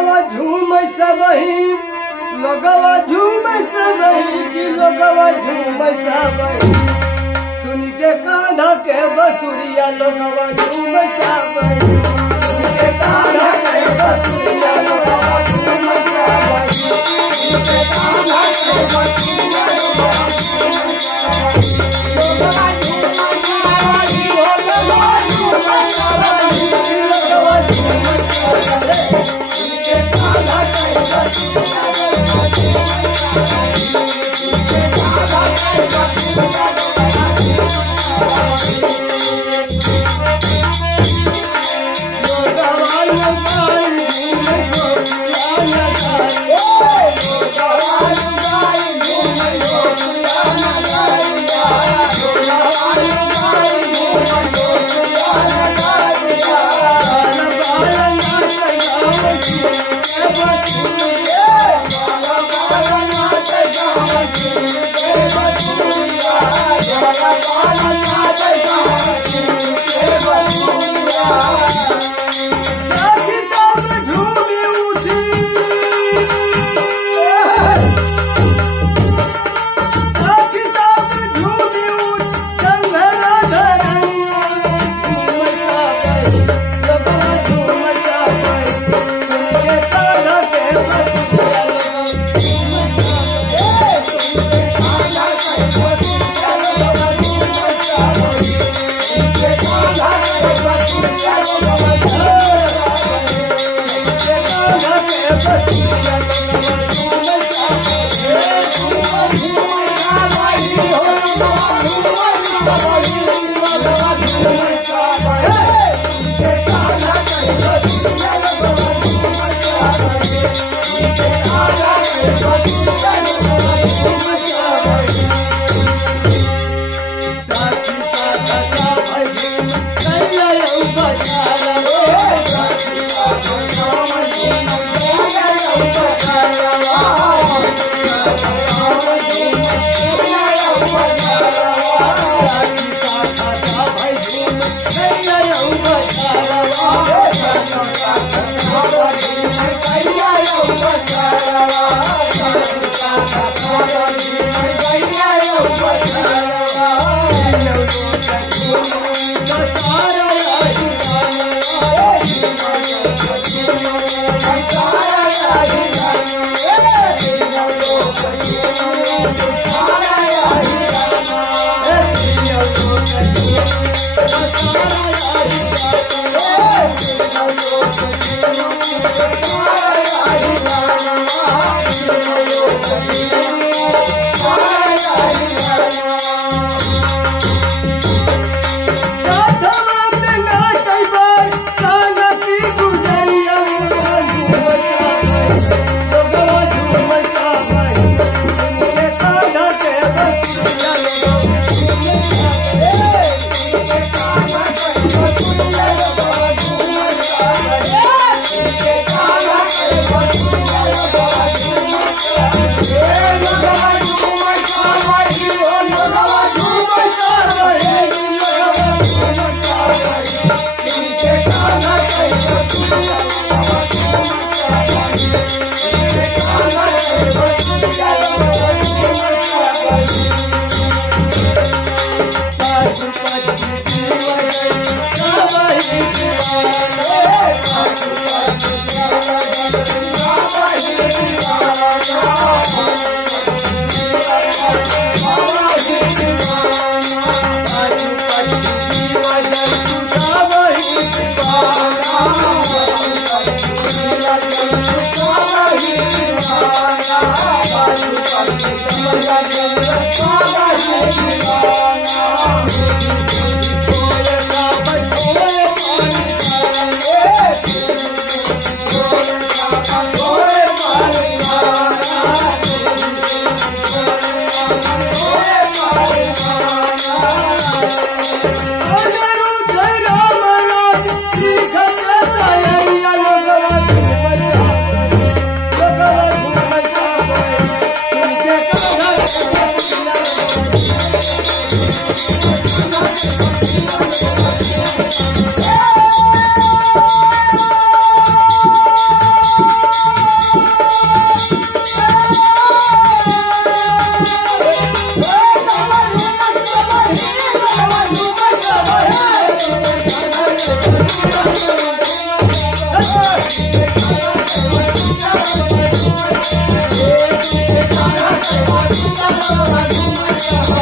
लोगवा झूम सबही लोगवा झूम सबही की लोगवा झूम सबही सुन के कान्हा के बसुरिया लोगवा झूम सबही सुन के कान्हा के बसुरिया लोगवा झूम सबही सुन के कान्हा के बसुरिया लोगवा झूम सबही लोगवा झूम सबही लोगवा झूम सबही लोगवा झूम सबही सुन के कान्हा के बसुरिया लोगवा झूम सबही सुन के कान्हा के बसुरिया लोगवा झूमे